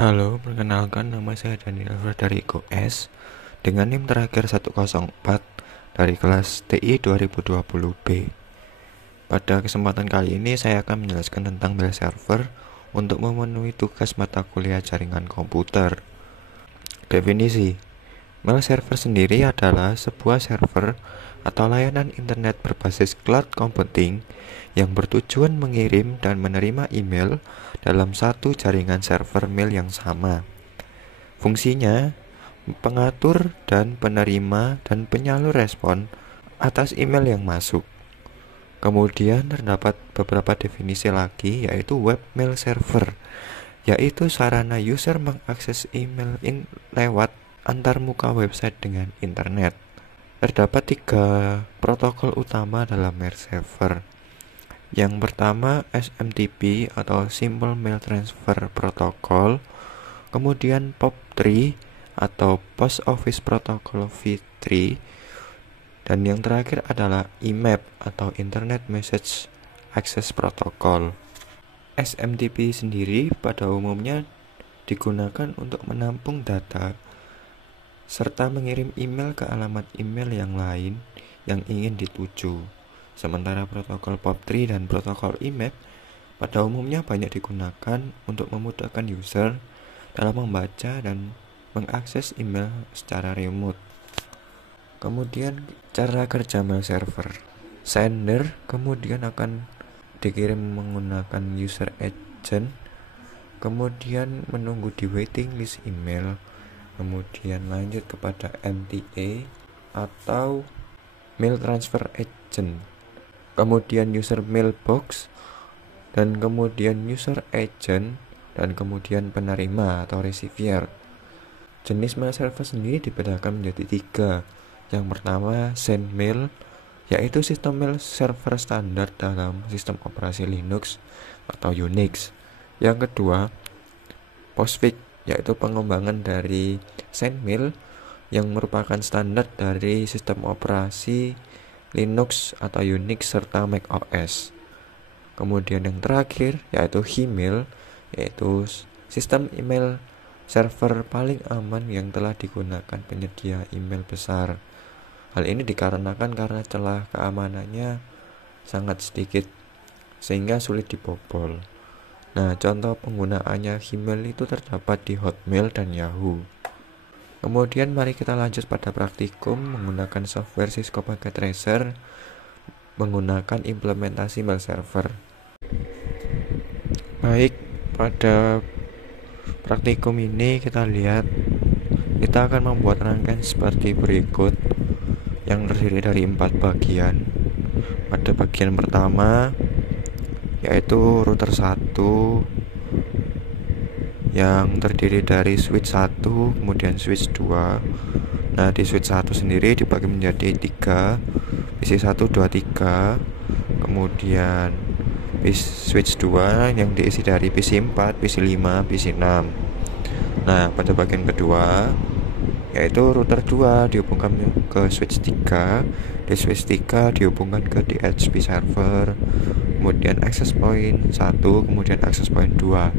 Halo, perkenalkan nama saya Daniel dari GoS dengan NIM terakhir 104 dari kelas TI 2020B. Pada kesempatan kali ini saya akan menjelaskan tentang mail server untuk memenuhi tugas mata kuliah jaringan komputer. Definisi: mail server sendiri adalah sebuah server atau layanan internet berbasis cloud computing yang bertujuan mengirim dan menerima email dalam satu jaringan server mail yang sama. Fungsinya pengatur dan penerima dan penyalur respon atas email yang masuk. Kemudian terdapat beberapa definisi lagi, yaitu web mail server, yaitu sarana user mengakses email lewat antarmuka website dengan internet. Terdapat 3 protokol utama dalam mail server. Yang pertama SMTP atau Simple Mail Transfer Protocol, kemudian POP3 atau Post Office Protocol v3, dan yang terakhir adalah IMAP atau Internet Message Access Protocol. SMTP sendiri pada umumnya digunakan untuk menampung data serta mengirim email ke alamat email yang lain yang ingin dituju. Sementara protokol POP3 dan protokol IMAP pada umumnya banyak digunakan untuk memudahkan user dalam membaca dan mengakses email secara remote. Kemudian cara kerja mail server. Sender kemudian akan dikirim menggunakan user agent, kemudian menunggu di waiting list email, kemudian lanjut kepada MTA atau mail transfer agent, kemudian user mailbox, dan kemudian user agent, dan kemudian penerima atau receiver. Jenis mail server sendiri dibedakan menjadi 3. Yang pertama send mail, yaitu sistem mail server standar dalam sistem operasi Linux atau Unix. Yang kedua postfix, yaitu pengembangan dari sendmail yang merupakan standar dari sistem operasi Linux atau Unix serta Mac OS. Kemudian yang terakhir yaitu Gmail, yaitu sistem email server paling aman yang telah digunakan penyedia email besar. Hal ini dikarenakan karena celah keamanannya sangat sedikit sehingga sulit dibobol. Nah, contoh penggunaannya Gmail itu terdapat di Hotmail dan Yahoo. Kemudian mari kita lanjut pada praktikum menggunakan software Cisco Packet Tracer menggunakan implementasi mail server. Baik, pada praktikum ini kita lihat kita akan membuat rangkaian seperti berikut yang terdiri dari 4 bagian. Pada bagian pertama yaitu router 1 yang terdiri dari switch 1 kemudian switch 2. Nah, di switch 1 sendiri dibagi menjadi 3, PC 1, 2, 3. Kemudian switch 2 yang diisi dari PC 4, PC 5, PC 6. Nah, pada bagian kedua yaitu router 2 dihubungkan ke switch 3, di switch 3 dihubungkan ke DHCP server, kemudian access point 1, kemudian access point 2.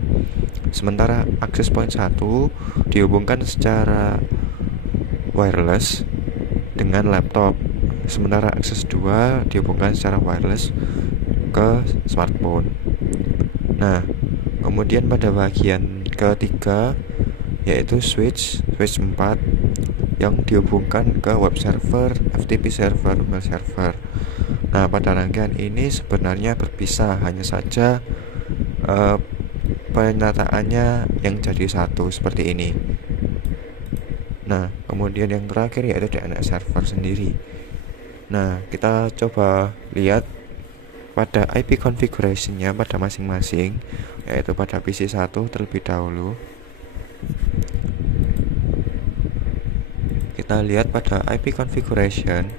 Sementara access point 1 dihubungkan secara wireless dengan laptop, sementara access 2 dihubungkan secara wireless ke smartphone. Nah, kemudian pada bagian ketiga yaitu switch 4 yang dihubungkan ke web server, FTP server, mail server. Nah, pada rangkaian ini sebenarnya berpisah, hanya saja penyataannya yang jadi satu seperti ini. Nah, kemudian yang terakhir yaitu DNS server sendiri. Nah, kita coba lihat pada IP configuration-nya pada masing-masing, yaitu pada PC 1 terlebih dahulu. Kita lihat pada IP configuration,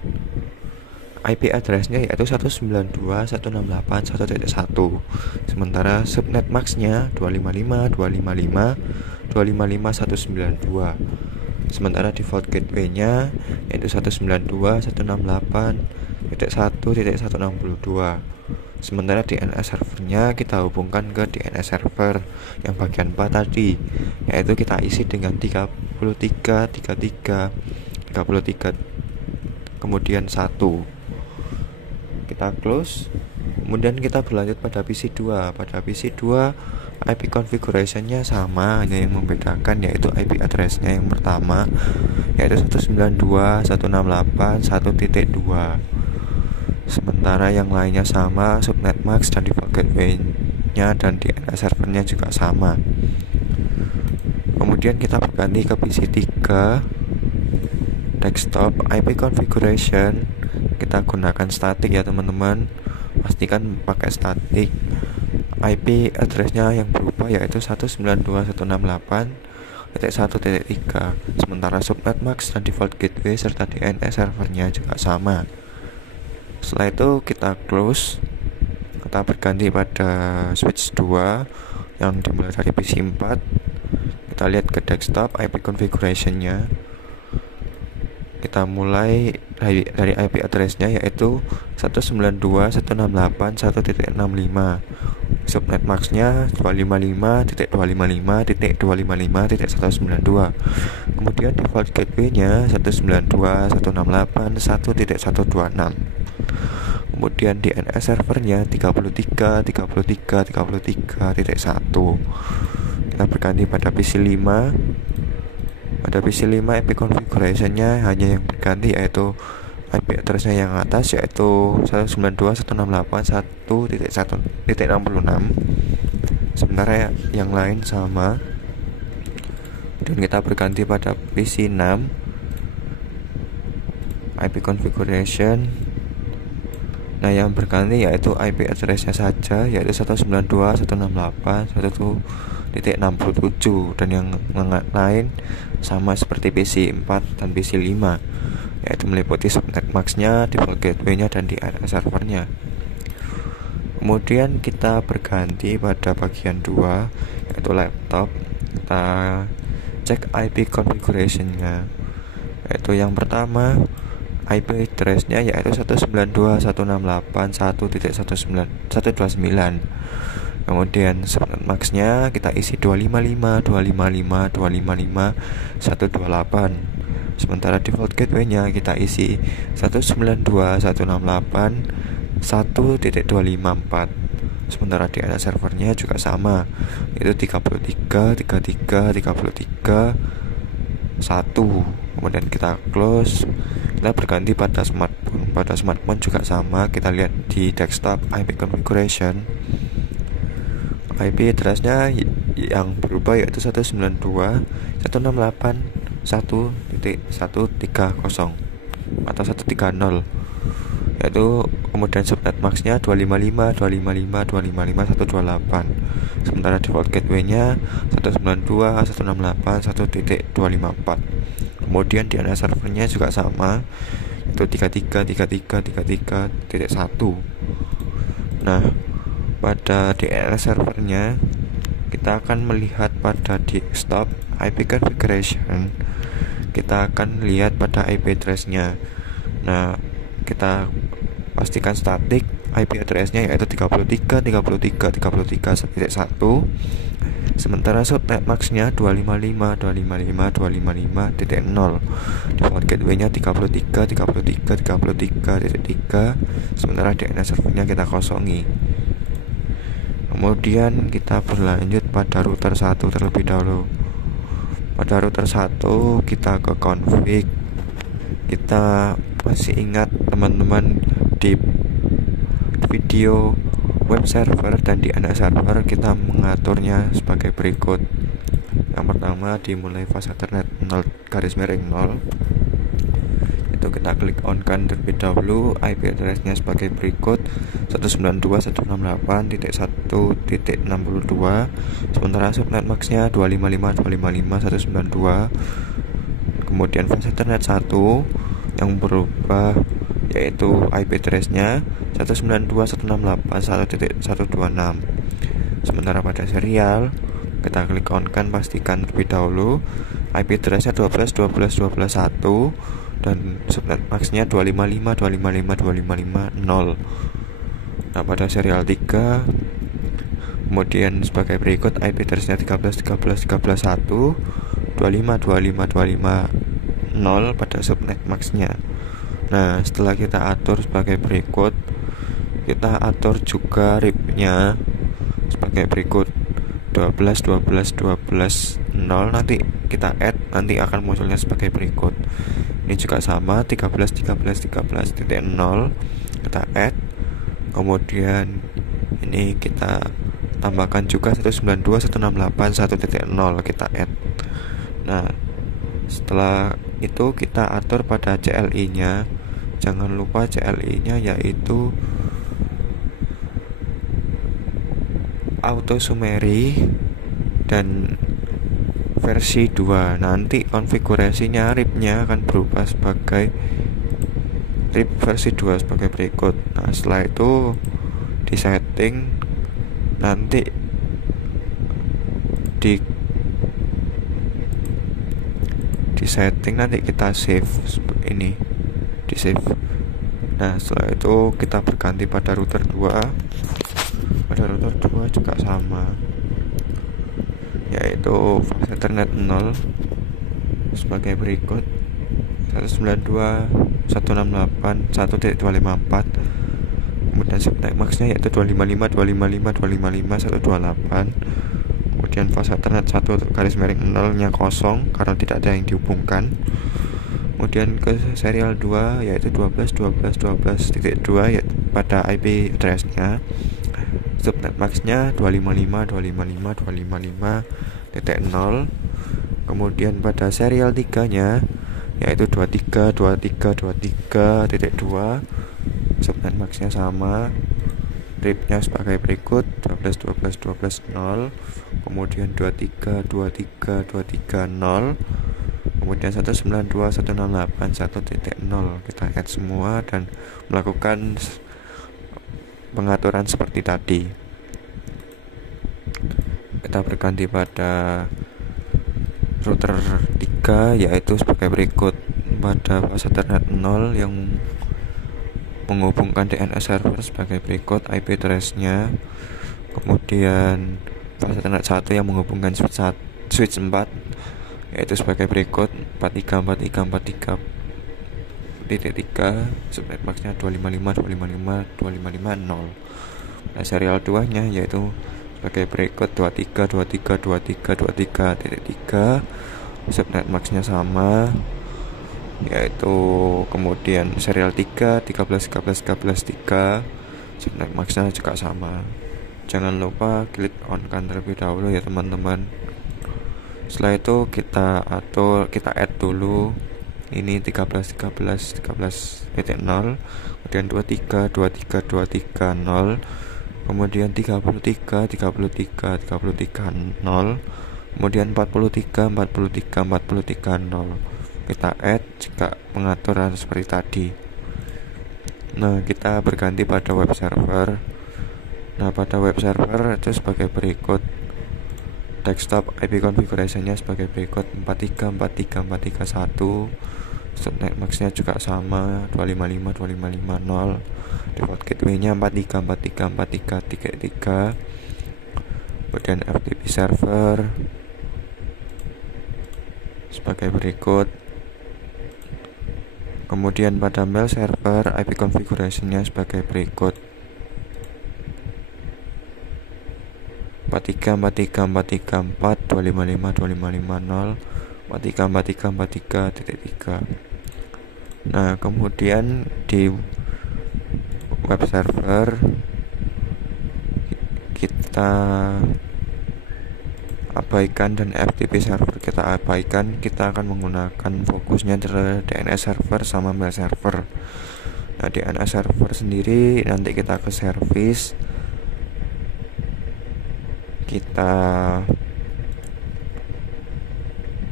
IP address-nya yaitu 192.168.1.1, sementara subnet max-nya 255.255.255.192. Sementara default gateway-nya yaitu 192.168.1.162. Sementara DNS servernya kita hubungkan ke DNS server yang bagian 4 tadi, yaitu kita isi dengan 33 kemudian 1. Kita close. Kemudian kita berlanjut pada PC 2. Pada PC 2 IP configuration-nya sama, hanya yang membedakan yaitu IP address-nya yang pertama yaitu 192.168.1.2. Sementara yang lainnya sama, subnet mask dan default gateway-nya dan DNS servernya juga sama. Kemudian kita berganti ke PC 3 desktop. IP configuration kita gunakan static ya teman-teman, pastikan pakai static. IP address-nya yang berubah yaitu 192.168.1.3. Sementara subnet mask dan default gateway serta DNS servernya juga sama. Setelah itu kita close. Kita berganti pada switch 2 yang dimulai dari PC 4. Kita lihat ke desktop IP configuration-nya. Kita mulai dari IP address-nya yaitu 192.168.1.65. Subnet max-nya 255.255.255.192. Kemudian default gateway-nya 192.168.1.126. Kemudian DNS servernya 33.33.33.1. Kita berganti pada PC 5. Pada PC 5 IP configuration-nya hanya yang berganti yaitu IP address-nya yang atas yaitu 192.168.1.1.66. Sementara yang lain sama. Dan kita berganti pada PC 6. IP configuration, nah yang berganti yaitu IP address-nya saja yaitu 192.168.1.67. Dan yang lain sama seperti PC 4 dan PC 5, yaitu meliputi subnet max-nya, default gateway-nya dan DNS servernya. Kemudian kita berganti pada bagian 2 yaitu laptop. Kita cek IP configuration-nya, yaitu yang pertama IP address-nya yaitu 192.168.1.129. Kemudian subnet max-nya kita isi 255.255.255.128. Sementara default gateway-nya kita isi 192.168.1.254. Sementara DNS servernya juga sama, yaitu 33.33.33.1. Kemudian kita close. Kita berganti pada smartphone. Pada smartphone juga sama, kita lihat di desktop IP configuration. IP address-nya yang berubah yaitu 192.168.1.130 atau 130, yaitu kemudian subnet max-nya 255.255.255.128. Sementara default gateway-nya 192.168.1.254. Kemudian DNS servernya juga sama, yaitu 33.33.33.1. Nah, pada DNS servernya kita akan melihat pada desktop IP configuration, kita akan lihat pada IP address-nya. Nah, kita pastikan static. IP address-nya yaitu 33.33.33.1. Sementara subnet max-nya 255.255.255.0. Default gateway-nya 33.33.33.3. Sementara DNS servernya kita kosongi. Kemudian kita berlanjut pada router 1 terlebih dahulu. Pada router 1 kita ke config. Kita masih ingat teman-teman di video web server dan DNS server kita mengaturnya sebagai berikut. Yang pertama dimulai fase Ethernet 0 itu kita klik on kan terlebih dahulu. IP address-nya sebagai berikut 192.168.1.62. Sementara subnet max-nya 255.255.192. Kemudian fase Ethernet 1 yang berubah yaitu IP address-nya 192.168.1.126. Sementara pada serial Kita klik on kan, pastikan terlebih dahulu IP address-nya 12.12.12.1 dan subnet max-nya 255, 255, 255, 0. Nah, pada serial 3 kemudian sebagai berikut IP address-nya 13, 13, 13, 1, 25, 25, 25, 0 pada subnet max-nya. Nah, setelah kita atur sebagai berikut, kita atur juga RIP-nya sebagai berikut 12, 12, 12, 0. Nanti kita add, nanti akan munculnya sebagai berikut. Ini juga sama, 13, 13, 13.0 kita add. Kemudian ini kita tambahkan juga 192, 168, 1.0 kita add. Nah, setelah itu kita atur pada CLI nya. Jangan lupa CLI nya yaitu auto summary dan versi 2. Nanti konfigurasinya RIP-nya akan berubah sebagai RIP versi 2 sebagai berikut. Nah, setelah itu di setting, nanti di setting nanti kita save ini, di save. Nah, setelah itu kita berganti pada router 2. Pada router 2 juga sama, yaitu fase Ethernet 0 sebagai berikut 192.168.1.254. Kemudian subnet max-nya yaitu 255, 255, 255, 128. Kemudian fase Ethernet 1 garis miring 0 nya kosong karena tidak ada yang dihubungkan. Kemudian ke serial 2 yaitu 12, 12, 12.2 yaitu pada IP address-nya. Subnet max-nya 255, 255, 255.0. Kemudian pada serial 3-nya yaitu 23, 23, 23.2. Subnet max-nya sama. RIP-nya sebagai berikut 12, 12, 12, 0. Kemudian 23, 23, 23, 0. Kemudian 192, 168, 1.0 kita add semua dan melakukan pengaturan seperti tadi. Kita berganti pada router 3 yaitu sebagai berikut. Pada fase Ethernet 0 yang menghubungkan DNS server sebagai berikut IP address-nya. Kemudian fase Ethernet 1 yang menghubungkan switch 4 yaitu sebagai berikut 43, 43, 43.3. Subnet max-nya 255, 255, 255, 0. Nah, serial 2-nya yaitu sebagai berikut 23, 23, 23, 23.3. Subnet max-nya sama, yaitu kemudian serial 3, 13, 13, 13, 3. Subnet max-nya juga sama. Jangan lupa klik on kan terlebih dahulu ya teman-teman. Setelah itu kita add dulu ini 13, 13, 13.0. Kemudian 23, 23, 23, 0. Kemudian 33, 33, 33, 0. Kemudian 43, 43, 43, 0. Kita add juga pengaturan seperti tadi. Nah, kita berganti pada web server. Nah, pada web server itu sebagai berikut. Desktop IP configuration-nya sebagai berikut 43, 43, 431. Subnet max-nya juga sama 255, 255, 0. Default gateway-nya 43, 43, 43, 33. Kemudian FTP server sebagai berikut. Kemudian pada mail server IP configuration-nya sebagai berikut 43, 43, 43, 4, 255, 255, 0, 43, 43, 43.3. Nah, kemudian di web server kita abaikan dan FTP server kita abaikan. Kita akan menggunakan fokusnya adalah DNS server sama mail server. Nah, DNS server sendiri nanti kita ke service, kita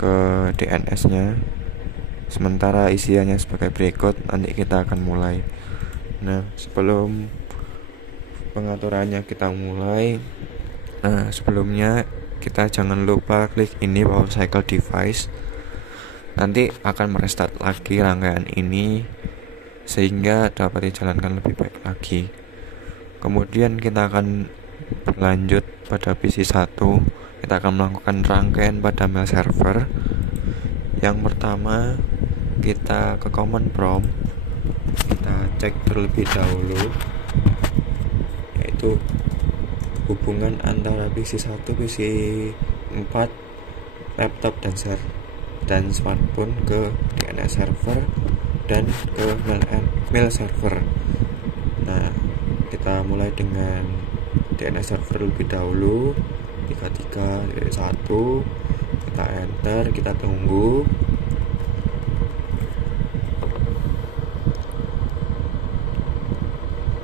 ke DNS-nya, sementara isiannya sebagai berikut. Nanti kita akan mulai. Nah, sebelum pengaturannya kita mulai, sebelumnya kita jangan lupa klik ini power cycle device. Nanti akan merestart lagi rangkaian ini sehingga dapat dijalankan lebih baik lagi. Kemudian kita akan berlanjut pada PC 1. Kita akan melakukan rangkaian pada mail server. Yang pertama, kita ke command prompt, kita cek terlebih dahulu yaitu hubungan antara PC 1, PC 4, laptop dan smartphone ke DNS server dan ke mail server. Nah, kita mulai dengan DNS server lebih dahulu, 33.1, kita enter, kita tunggu.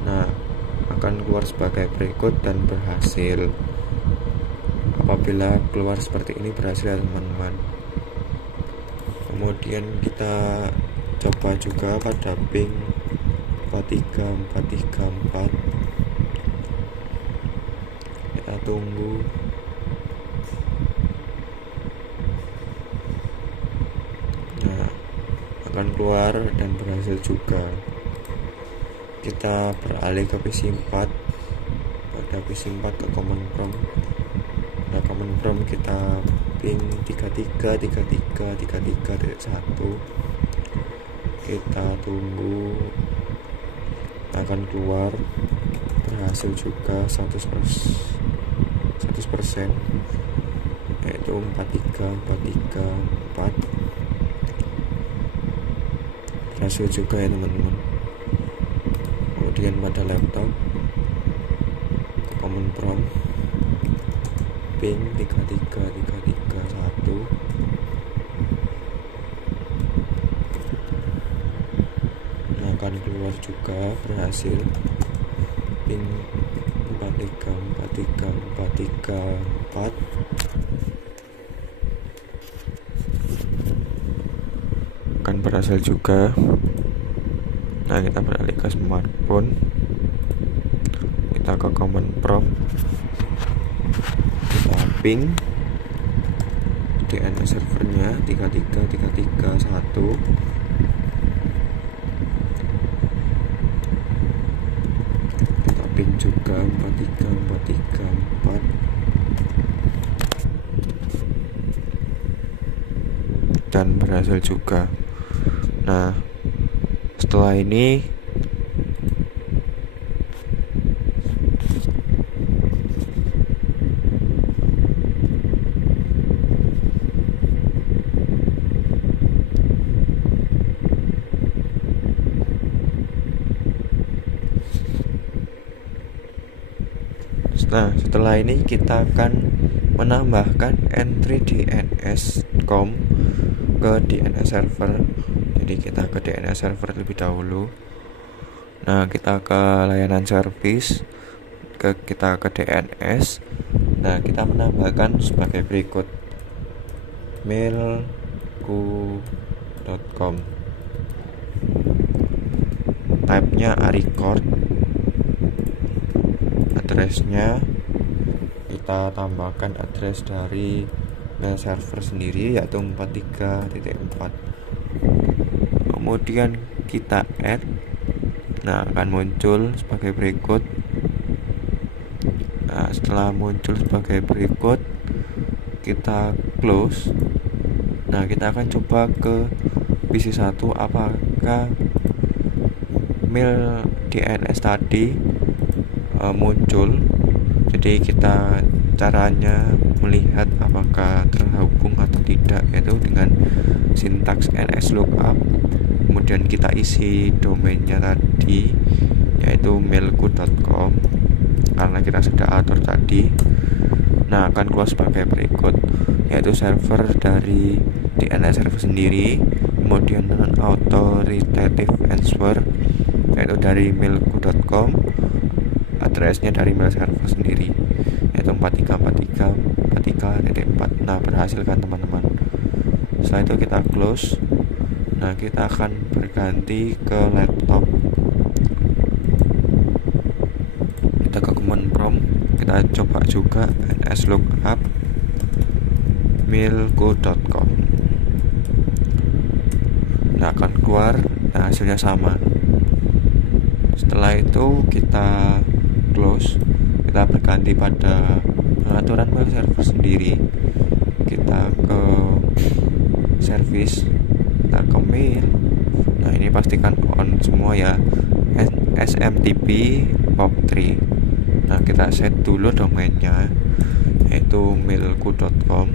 Nah, akan keluar sebagai berikut dan berhasil. Apabila keluar seperti ini berhasil ya teman-teman. Kemudian kita coba juga pada ping 43434. Kita tunggu. Nah, akan keluar dan berhasil juga. Kita beralih ke PC 4. Pada PC 4 ke command prompt. Pada command prompt kita ping 33.1. Kita tunggu, akan keluar, berhasil juga 100%, yaitu 43434. Berhasil juga ya teman-teman. Kemudian pada laptop ke command prompt ping 33.331. Nah, akan keluar juga berhasil ping 43434 akan berhasil juga. Nah, kita beralih ke smartphone, kita ke command prompt, kita ping DNS servernya 33.331. Kita ping juga 43434 dan berhasil juga. Nah, setelah ini setelah ini kita akan menambahkan entry DNS.com ke DNS server. Jadi kita ke DNS server terlebih dahulu. Nah, kita ke layanan service, kita ke DNS. Nah, kita menambahkan sebagai berikut: mailku.com, type-nya record, address-nya kita tambahkan address dari mail server sendiri yaitu 43.4. Kemudian kita add. Nah, akan muncul sebagai berikut. Nah, setelah muncul sebagai berikut, kita close. Nah, kita akan coba ke PC 1 apakah mail DNS tadi muncul. Jadi kita caranya melihat apakah terhubung atau tidak yaitu dengan sintaks nslookup. Kemudian kita isi domainnya tadi yaitu mailku.com karena kita sudah atur tadi. Nah, akan keluar sebagai berikut yaitu server dari DNS server sendiri, kemudian non-authoritative answer yaitu dari mailku.com, addressnya dari mail server sendiri yaitu 434343.4. Nah, berhasil kan teman-teman. Setelah itu kita close. Nah, kita akan berganti ke laptop. Kita ke command prompt, kita coba juga nslookup. milku.com. Nah, akan keluar, nah hasilnya sama. Setelah itu kita close, kita berganti pada pengaturan file server sendiri. Kita ke service, kita ke mail. Nah, ini pastikan on semua ya, SMTP POP3. Nah, kita set dulu domainnya, yaitu milku.com.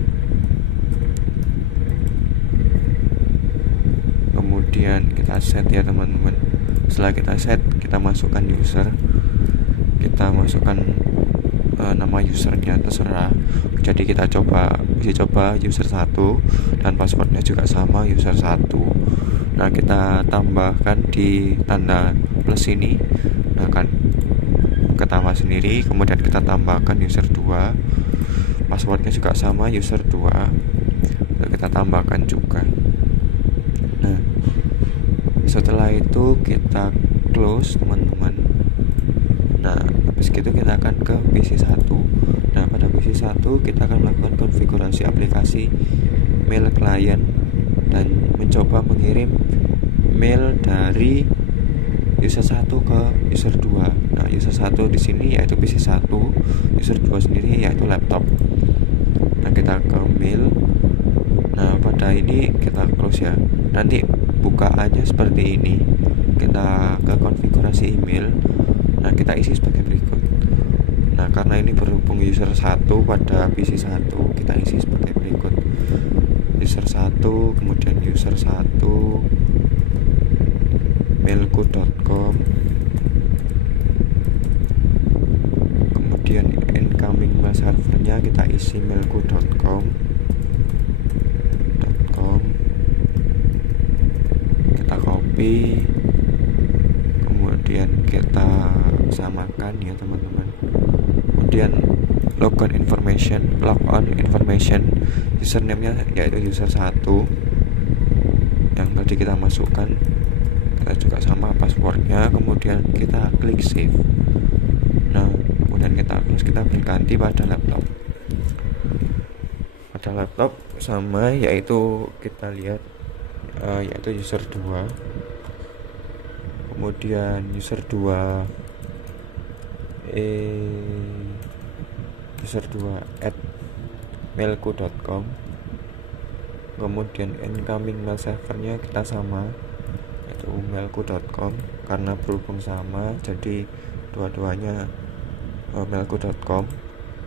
Kemudian kita set ya teman-teman. Setelah kita set, kita masukkan user, kita masukkan nama usernya terserah. Jadi kita coba user 1 dan passwordnya juga sama, user 1. Nah, kita tambahkan di tanda plus ini. Nah, kan ketawa sendiri. Kemudian kita tambahkan user 2, passwordnya juga sama, user 2. Lalu kita tambahkan juga. Nah, setelah itu kita close teman-teman. Nah, habis itu kita akan ke PC1. Nah, pada PC1 kita akan melakukan konfigurasi aplikasi mail client dan mencoba mengirim mail dari user 1 ke user 2. Nah, user 1 di sini yaitu PC1, user 2 sendiri yaitu laptop. Nah, kita ke mail. Nah, pada ini kita close ya. Nanti bukaannya seperti ini. Kita ke konfigurasi email. Nah, kita isi sebagai berikut. Nah, karena ini berhubung user 1 pada PC1, kita isi sebagai berikut. User 1, kemudian user 1 milku.com, kemudian incoming mail servernya kita isi milku.com, kita copy, kemudian kita samakan ya teman-teman. Kemudian logon information, username-nya yaitu user 1 yang tadi kita masukkan, kita juga sama passwordnya. Kemudian kita klik save. Nah, kemudian kita berganti pada laptop sama, yaitu kita lihat yaitu user 2. Kemudian user 2 at milku.com. Kemudian incoming mail servernya kita sama, yaitu milku.com. Karena berhubung sama, jadi dua-duanya milku.com.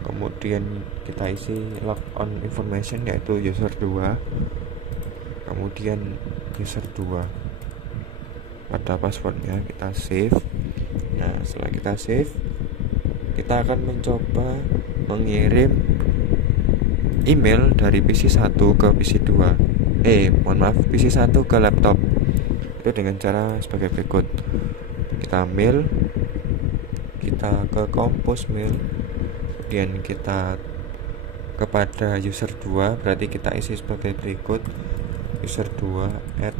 Kemudian kita isi logon information yaitu user 2, kemudian user 2 pada passwordnya kita save. Nah, setelah kita save, kita akan mencoba mengirim email dari PC1 ke PC2. PC1 ke laptop. Itu dengan cara sebagai berikut. Kita mail, kita ke compose mail, kemudian kita kepada user 2, berarti kita isi sebagai berikut. User 2 at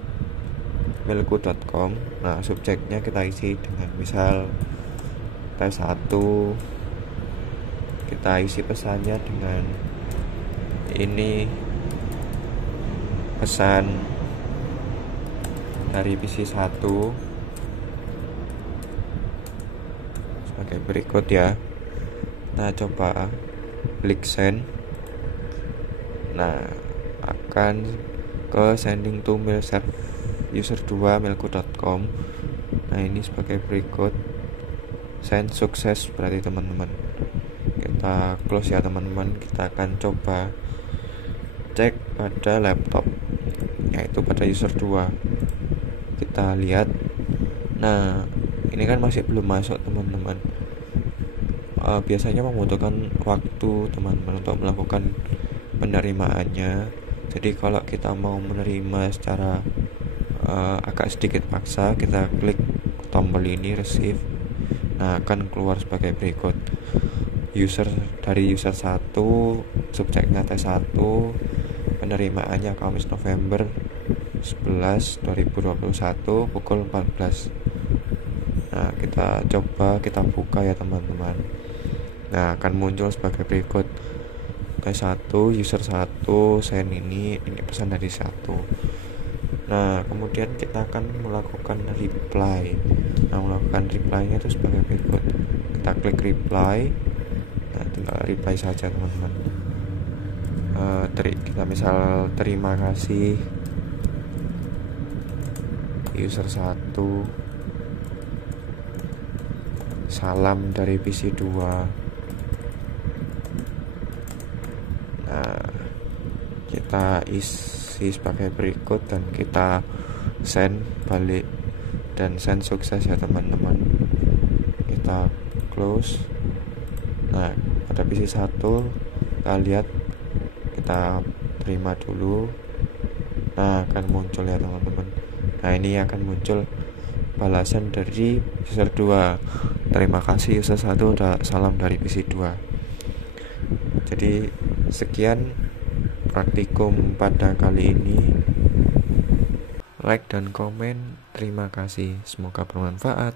milku.com. Nah, subjeknya kita isi dengan misal tes 1. Kita isi pesannya dengan ini, pesan dari PC1 sebagai berikut ya. Nah, coba klik send. Nah, akan ke sending to mail user 2 milku.com. Nah, ini sebagai berikut. Send sukses berarti teman-teman. Kita close ya teman-teman. Kita akan coba cek pada laptop, yaitu pada user 2. Kita lihat. Nah, ini kan masih belum masuk teman-teman. Biasanya membutuhkan waktu teman-teman untuk melakukan penerimaannya. Jadi kalau kita mau menerima secara agak sedikit paksa, kita klik tombol ini receive. Nah, akan keluar sebagai berikut. Dari user 1, subjeknya tes 1, penerimaannya Kamis November 11 2021 pukul 14. Nah, kita buka ya teman-teman. Nah, akan muncul sebagai berikut. T1 user 1 send ini pesan dari 1. Nah, kemudian kita akan melakukan reply. Nah, melakukan reply-nya itu sebagai berikut. Kita klik reply. Nah, tinggal reply saja, teman-teman. Kita misal terima kasih user 1, salam dari PC 2. Nah, kita isi sebagai berikut dan kita send balik, dan send sukses ya teman-teman. Kita close. Nah, pada PC 1 kita lihat, kita terima dulu. Nah, akan muncul ya teman-teman. Nah, ini akan muncul balasan dari user 2. Terima kasih user 1, salam dari PC 2. Jadi sekian praktikum pada kali ini. Like dan komen, terima kasih, semoga bermanfaat.